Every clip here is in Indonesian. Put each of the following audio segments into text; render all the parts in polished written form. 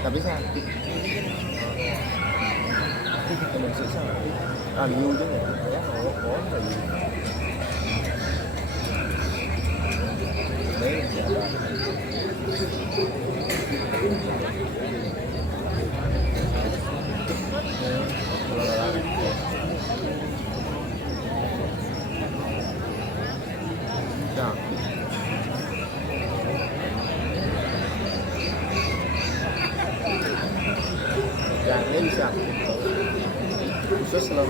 Nggak bisa. Temen susah. Anu juga ya, oh, ini bisa khusus loh.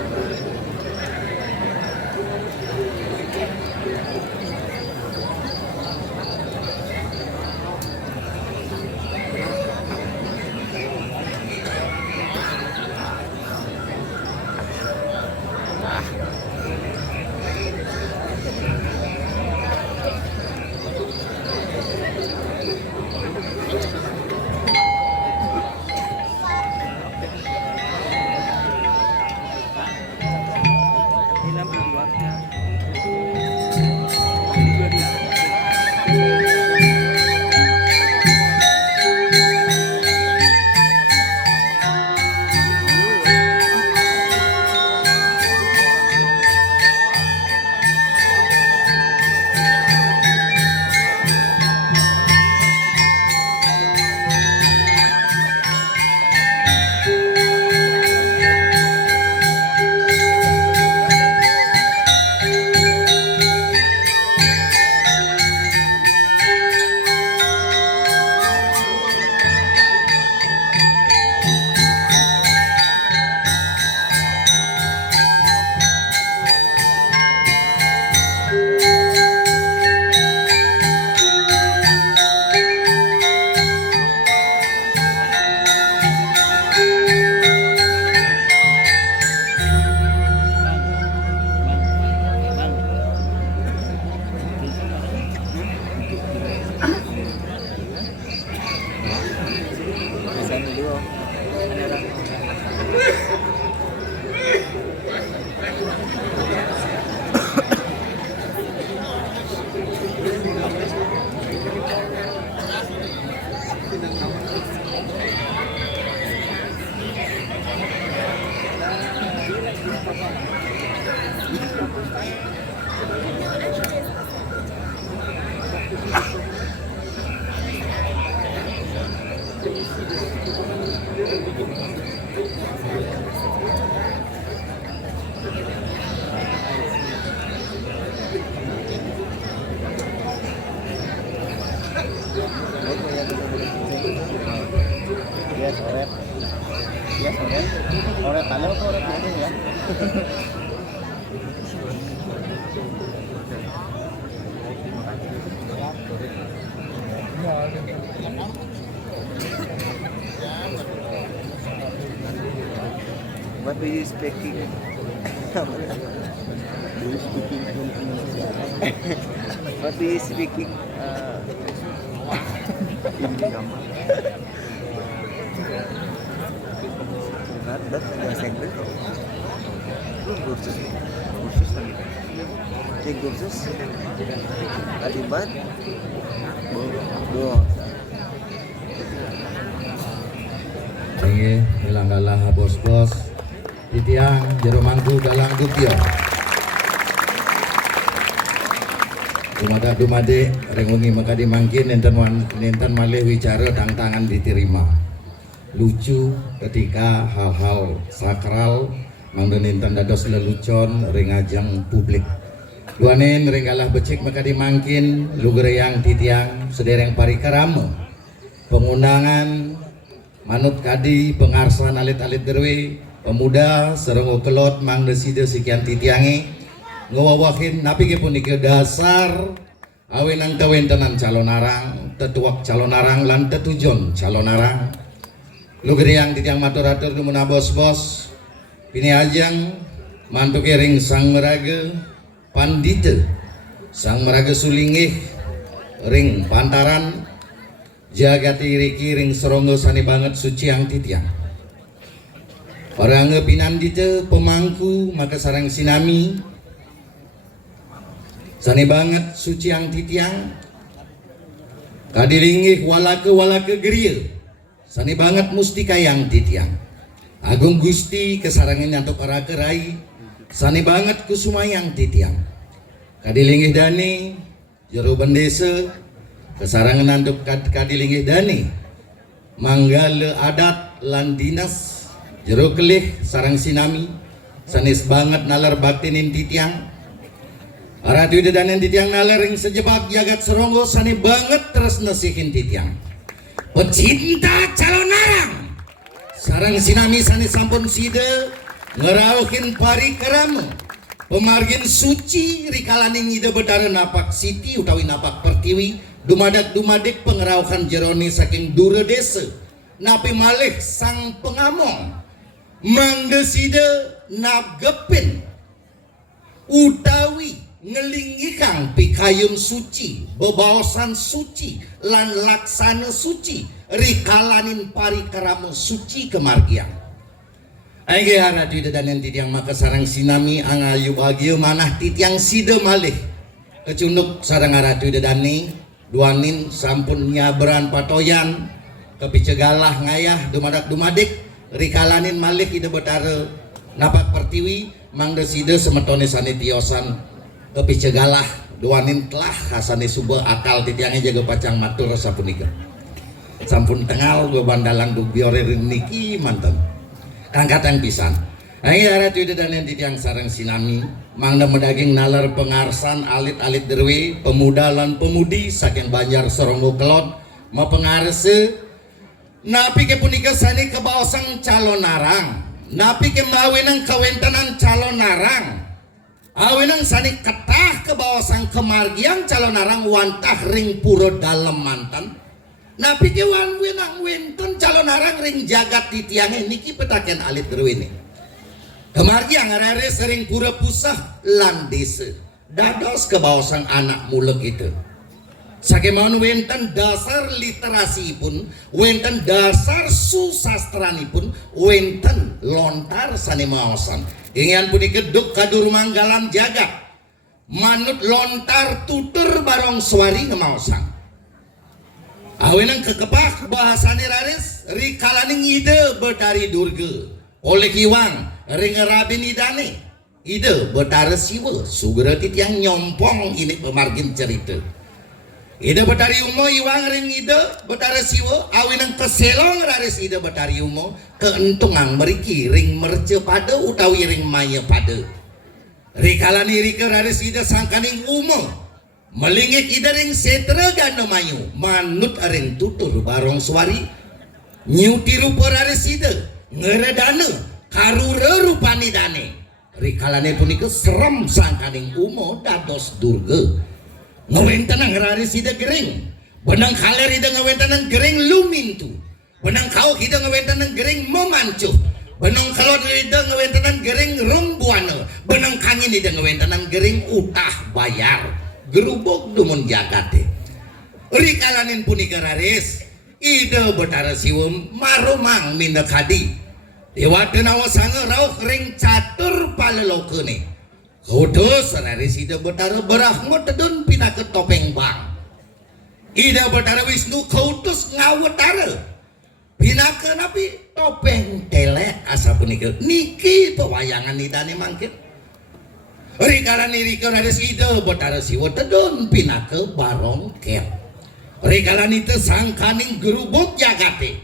Dia sore. Dia sore. Sore kalau apa orang ini ya? What do you speaking? Do you speaking in Indonesia? What do you speaking? Indiam. Not that bahasa Inggris. Kursus lagi. Cek kursus. Adibat. Bo. Ini hilang bos-bos titiang jero mangku dalam dukio dumade rengungi maka dimangkin nenten malih wicara tangan diterima lucu ketika hal-hal sakral mangdo nenten dados lelucon ringajang publik duanen ringgalah becik maka dimangkin lugereyang titiang sedereng parikarama pengundangan manut kadi pengarsan alit-alit derwe pemuda sereng kelot mang deside sekian titiange ngawawahin napi ke punika dasar awenang kawentenan calon arang tetuak calon arang lan tetujon calon arang lu geriang titiang matur-atur numuna bos-bos pini ajang mantu kering sang meraga pandite sang meraga sulingih ring pantaran jagati riki ring seronggo sani banget suci ang titiang parang pinandite pemangku maka sarang sinami sani banget suci ang titiang kadilingih walake geria sani banget mustika yang titiang agung gusti kesarangin untuk para kerai sani banget kusumayang titiang kadilingih dani jero bendesa kesarangan untuk kadilingih dani manggale adat lan dinas jero kelih sarang sinami sanis banget nalar baktinin titiang aratu dan titiang nalar ring sejebak jagat seronggo sani banget terus nasihin titiang pecinta calon arang sarang sinami sani sampun side ngerauhin pari keramu pemargin suci rikalaning ide bedara napak siti utawi napak pertiwi dumadak-dumadik pengerauhan jeroni saking dura desa napi malih sang pengamong mangdeside nabgepin utawi ngelingikang pikayun suci bebaosan suci lan laksana suci rikalanin parikaramu suci kemargiang aige haratu dan titiang maka sarang sinami angayu bagiu manah titiang side malih kecunduk sarang haratu dani duanin sampun nyabran patoyan kepicegalah ngayah dumadak-dumadik rikalanin malih ide betara napak pertiwi mangdeside semetone sani tiosan kepicegalah duanin telah hasane subuh akal titiangnya jaga pacang matur sapunika sampun tengal gue bandalang dubiore niki manten kangkatan pisan ayo haratu dan titiang sarang sinami mangda medaging nalar pengarsan alit-alit derwe pemuda lan pemudi saking Banjar Seronggo Kelot mau pengarse napi ke punika sani kebaosang calon arang napi ke mawenang kawentanan calon arang awenang sani ketah kebaosang kemargiang calon arang wantah ring puro dalem mantan napi ke wenang wenten calon arang ring jagat titiange niki petaken alit derwe ni kemargiang arare sering pura pusah lan desa dados kebaosang anak mulek itu sakemana wenten dasar literasi pun wenten dasar susastran pun wenten lontar sani maosan ingin punika duk kadur manggalan jagat manut lontar tutur barong swari ngemaosan awenang kekepah bahasane raris rikalaning ide betari durga oleh kiwang ring rabin idane ide betara siwa sugera titiang nyompong ini pemargin cerita Ida Betari Umo iwang ring ida Betara Siwa awinang keselong raris ida Betari Umo keentungang meriki ring merce pada utawi ring maya pada rikalani rika raris ida sangkaning Umo melingik ida ring setra gana mayu manut ring tutur barong suari nyuti rupa raris ida ngeredana karura rupani dane rikalane punika serem sangkaning Umo dados durga ngawentanang raris ida gering benang kaler ida ngawentanang gering lumintu benang kau ida ngawentanang gering memancuh benang kalor ida ngawentanang gering rumbuana benang kangin ida ngawentanang gering utah bayar gerubuk dumun jagate rikalanin punika raris ida Betara Siwa marumang minda kadi dewa denawa sanga rauh ring catur palelokene khusus raris ida Betara Brahma tedun pinaka topeng bang ida Betara Wisnu khusus ngawetara pinaka napi topeng telek asa punika niki pewayangan idane mangkin rikalani rika raris ida Betara Siwa tedun pinaka barong ket rikalani teu sangkaning gerubuk jagate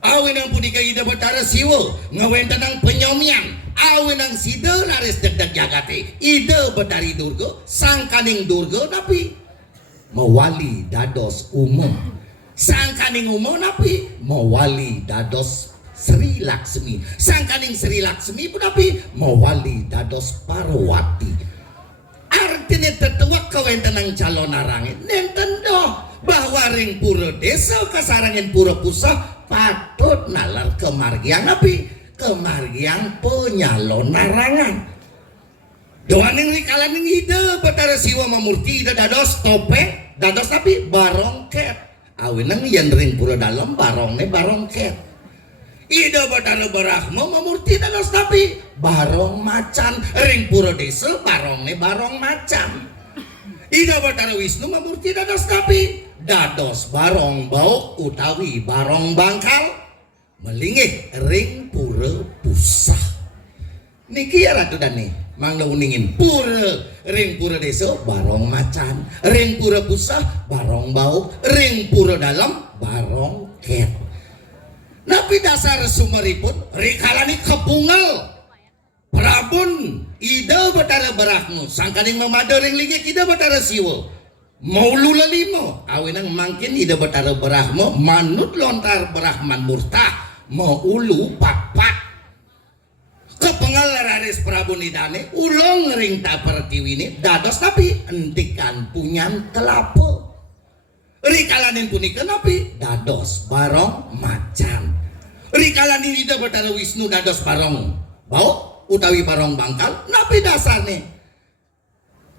awinang punika ida Betara Siwa ngawentanang penyomian awinang sida laris degdeg jagate ida Betari Durga sangkaning Durga napi mawali dados umum sangkaning umum napi mawali dados Sri Laksmi sangkaning Sri Laksmi pun napi mawali dados Parwati artinya tetuak kawentanang calon arangin nenten doh bahwa ring pura desa kasarangan pura pusah patut nalar kemargian napi kemargian penyalon narangan doaning rikalaning ida Betara Siwa mamurti ida dados topeng dados tapi barong ket awinang yen ring pura dalam barongne barong ket ida Betara Brahma mamurti dados tapi barong macan ring pura desa barongne barong macan ida Betara Wisnu mamurti dados tapi dados barong bauk utawi barong bangkal melingih ring pura pusah niki ya ratu dani mangga uningin pura ring pura desa barong macan ring pura pusah barong bauk ring pura dalam barong ket napi dasar sumeripun rikalani kepungal Prabun ida Betara Brahma sangkaning memada ring lingih ida Betara Siwa maulu lelimo awinang mangkin ida Betara Brahma manut lontar Brahman murtah maulu pak kepengal raris Prabu Nidane ulong ring tapertiwini dados tapi entikan punyan kelapa rikalanin punika napi dados barong macan rikalanin ida Betara Wisnu dados barong bau utawi barong bangkal napi dasarne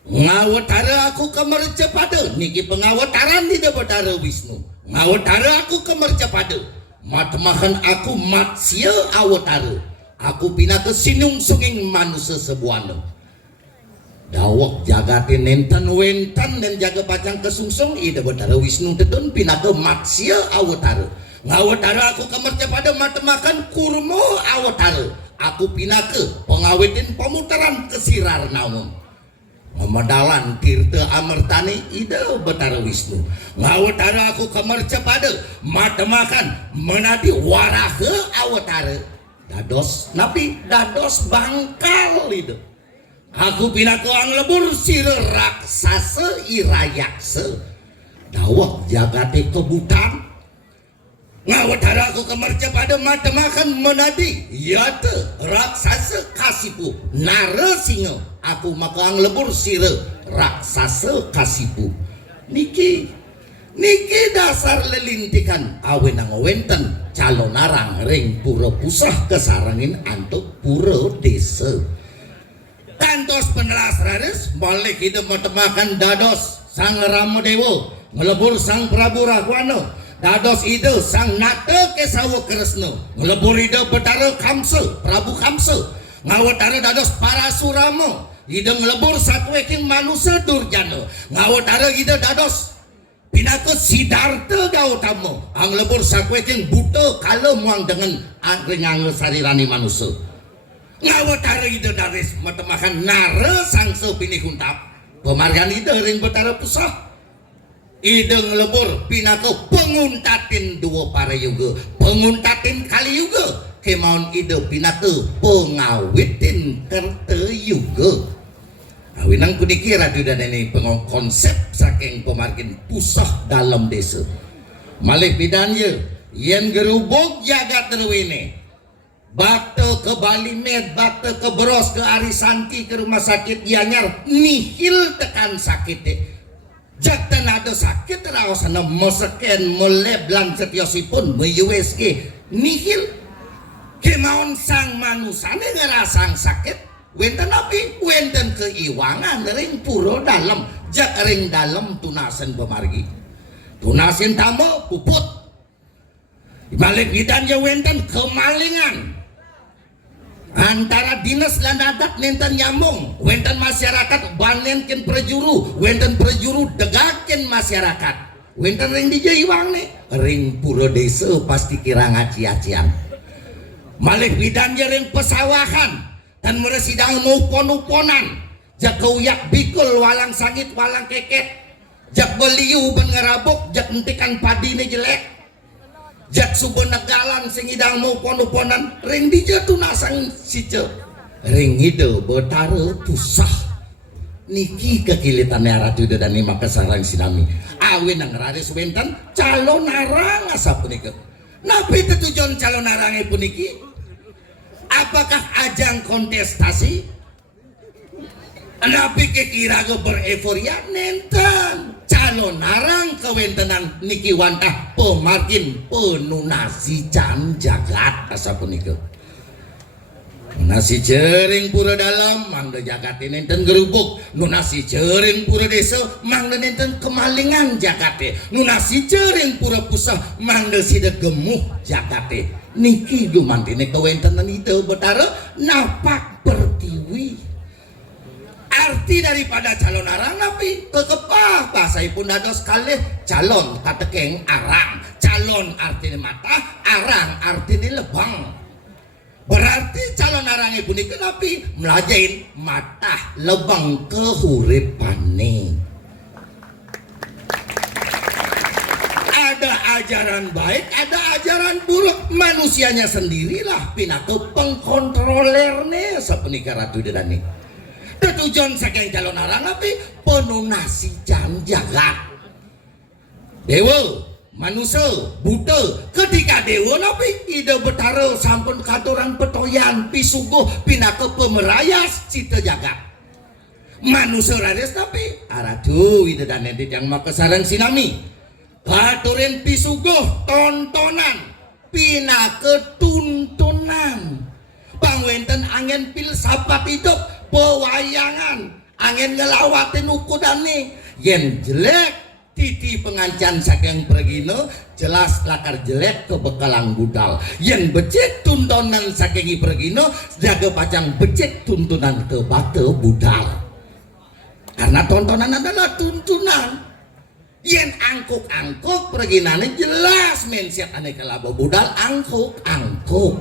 ngawetara aku kemerce pada niki pengawetaran ida Betara Wisnu ngawetara aku kemerce pada matemahan aku matsya awetara aku pinaka sinung sunging manusia sebuana dawak jagate nenten wentan dan jaga pacang kesungsung ida Betara Wisnu tedun pinaka matsya awetara ngawetara aku kemerce pada matemakan kurmo awetara aku pinaka pengawetin pemutaran kesirar namun memadalan tirta amertani ida Betara Wisnu ngawetara aku kemerce pada matemakan menadi warahe awetara dados napi dados bangkal itu aku pinaka ang lebur sira raksasa irayaksa dawak jagate kebutan ngawetara aku kemerce pada matemakan menadi yata raksasa kasipu narasinga aku makang lebur sira raksasa kasipu niki dasar lelintikan awenang wenten calon arang ring pura pusah kesarangin antuk pura desa kantos penelas raris balik hidup matemakan dados sang Rama Dewa melebur sang Prabu Rahwana dados ide sang Nata Kesawa Kresna ngelebur ide Betara Kamsa Prabu Kamsa ngawetara dados Parasurama ide ngelebur satweking manusia Durjana ngawetara ide dados pinaka Siddhartha Gautama ang lebur satweking buta kala muang dengan angring sarirani manusia ngawetara ide daris matemakan Nara Sangsa Pinikuntap pemargan ide ring Betara Pusah ideng lebur pinaka penguntatin dua para yuga, penguntatin kali yuga kemaun ide pinaka pengawitin kerte yuga. Awinang kuniki radio dan ini konsep saking pemargin pusah dalam desa. Malih bidanya yen gerubuk jagat terwini. Bakte ke Bali Med, bakte ke Beros, ke Arisanti, ke rumah sakit Gianyar, nihil tekan sakit. Jakten ada sakit rawasana meseken meleblan setiosipun me USG nihil kemaun sang manusane ngerasang sakit wenten api wenten keiwangan ring puro dalam jak ring dalam tunasen pemargi tunasin tamu puput balik bidan ya wenten kemalingan antara dinas dan adat nenten nyambung wenten masyarakat banenkin perjuru wenten perjuru degakin masyarakat wenten ring di Jaiwang nih ring puro desa pasti kira ngaci-acian malih bidan ya ring pesawahan dan meresidang upon-uponan jak keuyak bikul walang sangit walang keket jak beliu ben ngerabuk jak entikan padi ini jelek jak subon negalan sing idang upon-uponan ring dijatuh nasang sice ring ide betara pusah niki kekilitan ratu dan lima kesarang sinami awin ang raris wenten calon arang asa punika napi tujuan calon arang puniki apakah ajang kontestasi napi kekira bereforia nenten calon arang kewentenan niki wantah pemargin penunasi can jagat asa punika nasi jering pura dalam mangga jagat nenten gerubuk nunasi jering pura desa mangga nenten kemalingan jakate nunasi jering pura pusah mangga sida gemuh jakate niki gumantine kewentenan itu betara napak pertiwi arti daripada calon arang napi kekepah pasaipun dados kalih calon katekeng arang calon artine mata arang artine lebang berarti calon arang ibu ini kenapi melajain mata lebang kehuripane ada ajaran baik ada ajaran buruk manusianya sendirilah pinatu pengkontrolernya sepenika ratu dedani tujuan saking calon arang napi penunasi jam jagat dewa manusia buta ketika dewa napi ide betara sampun katuran petoyan pisuguh pinaka pemerayas cita jagat manusia rades napi aradu ide dan edit yang makasarang sinami katurin pisuguh tontonan pinaka tuntunan pangwenten angin filsafat hidup pewayangan angin ngelawatin ukudane yen jelek titi pengancan saking pergino jelas lakar jelek ke bekalang budal yang becek tuntunan saking pergino jaga pacang becek tuntunan ke batu budal karena tontonan adalah tuntunan yang angkuk-angkuk perginane jelas mensiat aneka laba budal angkuk-angkuk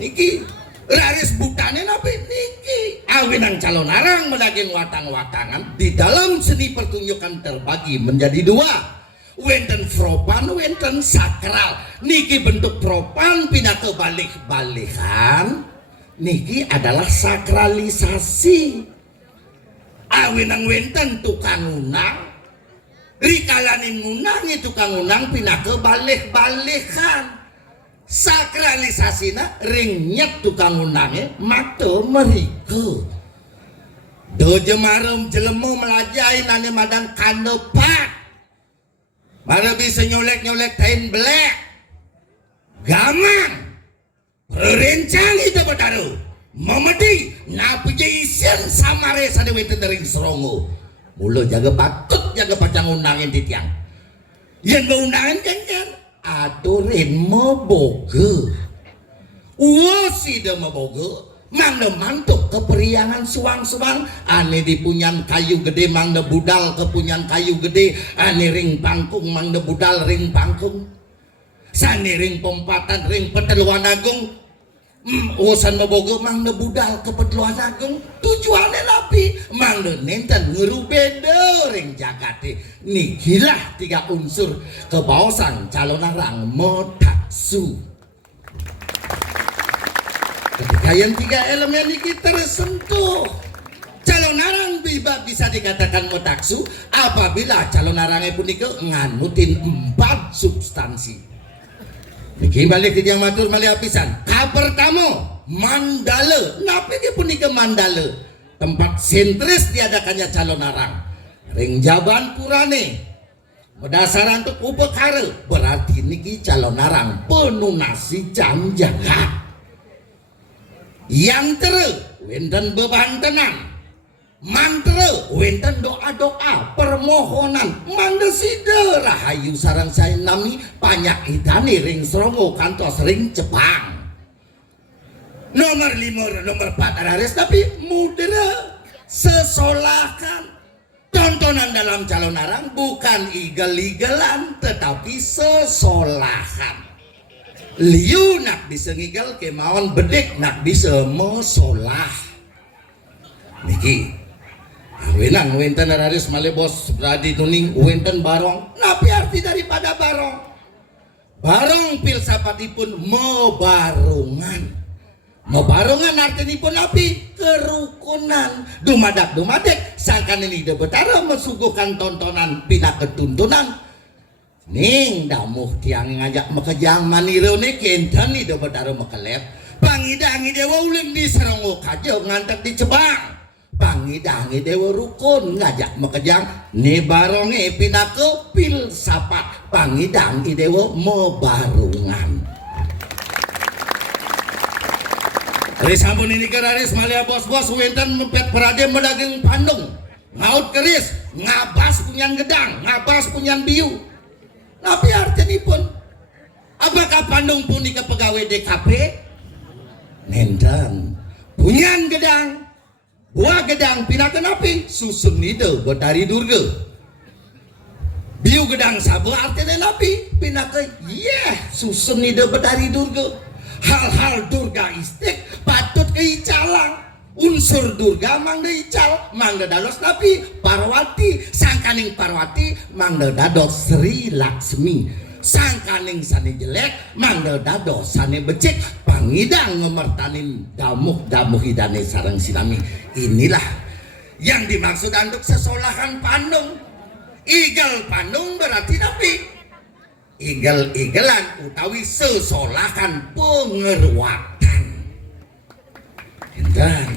niki raris butane napi niki awinang calon arang menaging watang-watangan di dalam seni pertunjukan terbagi menjadi dua wenten propan wenten sakral niki bentuk propan pindah balik-balikan niki adalah sakralisasi awinang wenten tukang unang rikalanin unang itu tukang unang pindah balik-balikan sakralisasina ringnyet tukang unangnya mata mereka do jemarum jelemu melajai nane madang kandepak mana bisa nyolek-nyolek tain belek gamang rencang itu betaru memedi napi jaisen samare sadeweten ring serongo mulu jaga patut jaga pacang unangin di tiang yang unangin kan aturin meboge wasida meboge mangda mantuk keperiangan suang-suang ane dipunyan kayu gede mangda budal kepunyan kayu gede ane ring pangkung mangda budal ring pangkung sani ring pompatan ring peteluan agung urusan mabogo mang na budal keperluan agung tujuannya napi mang na nenten ngerubeda ring jagate nikilah 3 unsur kebawasan calon arang motaksu. Ketika yang 3 elemen ini tersentuh, calon arang bisa dikatakan motaksu apabila calon arangnya punika nganutin 4 substansi. Niki balik ke yang matur malih apisan. Pertama, mandala. Napa dia punika mandala? Tempat sentris diadakannya calon arang. Ring jaban purane. Berdasar untuk upekara. Berarti niki calon arang penunasi jam jaga. Yang wenten bebantenan. Mantra wenten doa-doa permohonan mandesida rahayu sarang saya nami banyak idani ring serongo kantos ring Jepang. Nomor 5 nomor 4 araris tapi mudera sesolakan. Tontonan dalam calon arang bukan igal-igalan tetapi sesolakan. Liu nak bisa ngigal kemauan bedek nak bisa mesolah. Niki Wenan wenten araris malih bos beradi tuning wenten barong. Napi arti daripada barong? Barong filsafatipun mebarungan. Mebarungan artinipun napi kerukunan. Dumadak-dumadek sangkan ini de betara mesuguhkan tontonan pina ketuntunan. Ning damuh tiang ngajak mekejang manirone kenten ni de betara mekelep. Pangidangi dewa uling di serongo kajo ngantek di Jepang. Pangidangi dewa rukun ngajak mekejang ni baronge pinake filsafat pangidangi dewa mebarungan. Risampun ini keraris malia bos-bos wenten mempet perade medaging pandung ngaut keris ngabas punyan gedang ngabas punyan biu. Napi artinipun apakah pandung punika pegawai DKP? Nenten punyan gedang buah gedang pinakan api susun nida betari durga biu gedang sabu artinya napi pinakan susun nida betari durga hal-hal durga istik patut keicalang unsur durga mangda ical mangda dados napi Parwati sangkaning Parwati mangda dados Sri Laksmi sangkaning sani jelek mangda dados sani becik pangidang ngemertanin damuh hidane sareng sinami. Inilah yang dimaksud anduk sesolahan pandung. Igal pandung berarti napi igal-igalan utawi sesolahan pengerwatan. Enten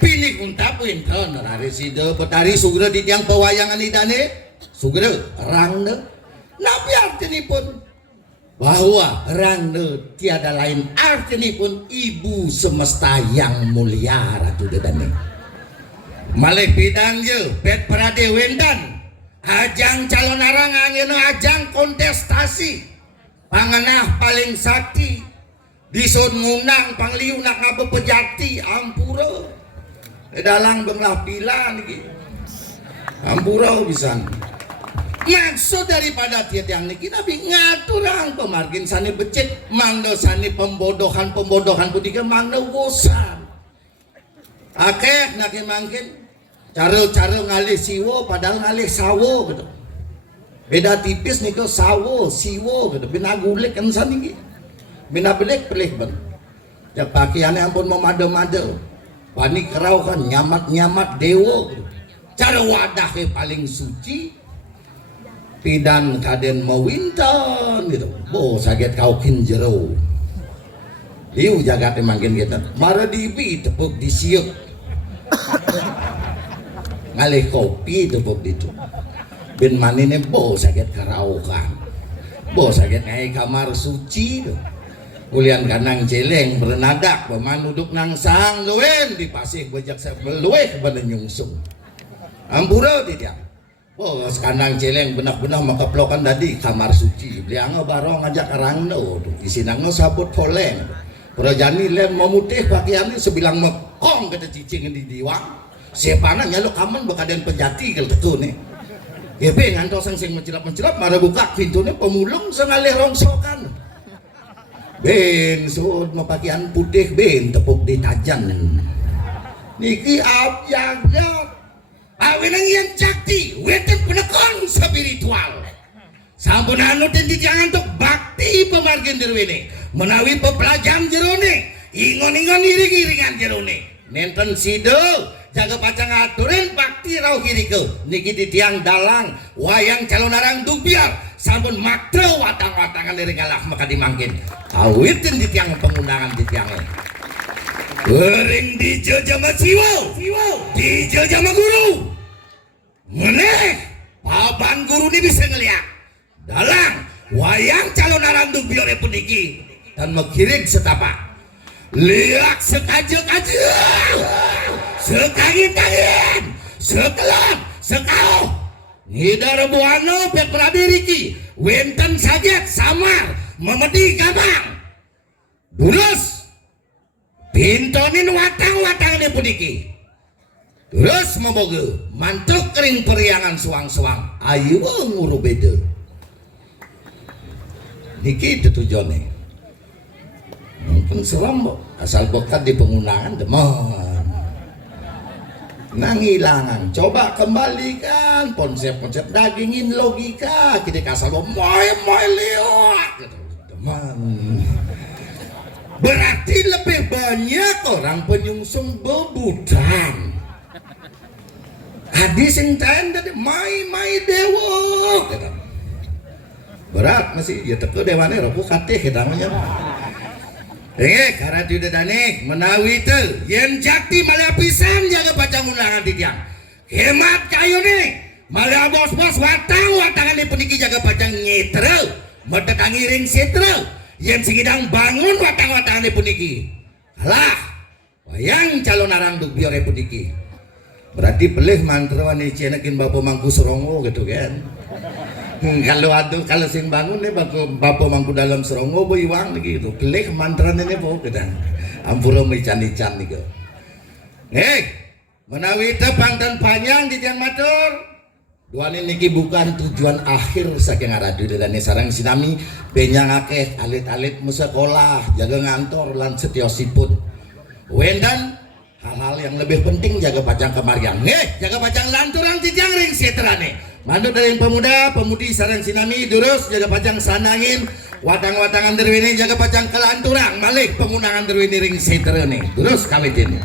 pilih untap enten rarisida betari sugera di tiang pewayangan idane sugera rangna. Napi artinipun bahwa rangna tiada lain artinipun ibu semesta yang mulia Ratu Dedane. Malih bidang je pet perade wendan ajang calon arang angena ajang kontestasi panganah paling sakti disun ngunang pangliunak ngabe pejati ampura dalang benglah pila niki ampura pisan. Maksud daripada tiang niki nabi ngaturang pemargin sani becik mangdo sani pembodohan punika mangdo bosan akeh naki mangkin cara ngalih siwo padahal ngalih sawo gitu beda tipis niko sawo siwo gitu bina gulik kan sani gitu bina belik ban ya pakaiannya ampun memado-mado panik kerau kan nyamat dewo gitu. Cara wadahnya paling suci pidan kaden mawintan gitu bo saget kaukin jero liu jagat mangkin kita mara dipi tepuk disiuk ngalih kopi tepuk ditu ben manine bo saget karaukan bo saget ngai kamar suci tuh kulian kanang celeng berenadak peman duduk nang sang luwen dipasih bejak sebelueh pada nyungsung ampura tidak. Oh, sekarang celeng benak-benak makaplokan tadi kamar suci. Beliau barong ngajak rangno, isinangno sabut poleng. Perajani len memutih pakaiannya sebilang mekong kata cicing di diwang. Siapana nyalo kaman bakaden pejati kalau tetu nih. Ya be ngantos sing mencelap marah buka pintunya pemulung sengalih rongsokan. Ben suud mapakian putih ben tepuk di tajan. Niki abjagat. Awenang yang jakti, weten penekon spiritual. Sampun anu den ditiangan untuk bakti pemargin jerone, menawi pepelajaran jerone, ingon-ingon iring-iringan jerone. Nenten sido jaga pacang aturin bakti rau hirike. Niki ditiang dalang wayang calon arang dugbiar sampun makro watang-watangan dari galah maka dimangkin. Awitin ditiang pengundangan ditiangnya. Bering dijajama siwa, dijajama guru. Meneh, papan guru ini bisa ngeliat dalang wayang calon aranduk biore puniki dan mengiring setapak liak sekajo-kajo sekangin-tangin sekelon sekauh ngidar buano pet pradiriki wenten sajak samar memedi gabang durus pintonin watang-watang ini puniki. Terus memboge mantuk kering periangan suang-suang ayo nguru beda niki itu tujuannya mungkin seram asal bekat di pengundangan teman nangilangan coba kembalikan konsep-konsep dagingin logika kita kasal moy liok gitu teman berarti lebih banyak orang penyungsung bebudan. Hadis yang tanda mai dewa kata. Berat masih ya teke dewane robu kateh kita namanya. Karena tidak dane menawi teu yen jakti malah pisan jaga pacang undangan di tiang. Hemat kayu nih malah bos-bos watangan di peniki jaga pacang nyetrel medek ngiring setrel yen singidang bangun watang-watangan di puniki. Alah wayang calon arang duk biore puniki. Berarti pelih mantra nih cenekin bapak mangku serongo gitu kan. Kalau sing bangun nih bapak mangku dalam serongo boy iwang gitu. Pelih mantra nih po gedang. Ampura ican-ican nih go. Menawi tepang dan panjang di tiang matur. Duane niki bukan tujuan akhir saking aradu dan sarang sinami benyang akeh alit-alit musekolah jaga ngantor lan setiosipun. Wendan hal-hal yang lebih penting jaga pacang kemarian. Jaga pacang lanturan tijang ring seterane. Mandu dari pemuda, pemudi sarang sinami durus jaga pacang sanangin watang-watangan derwini jaga pacang kelanturang balik pengundangan derwini ring seterane. Durus kawitin.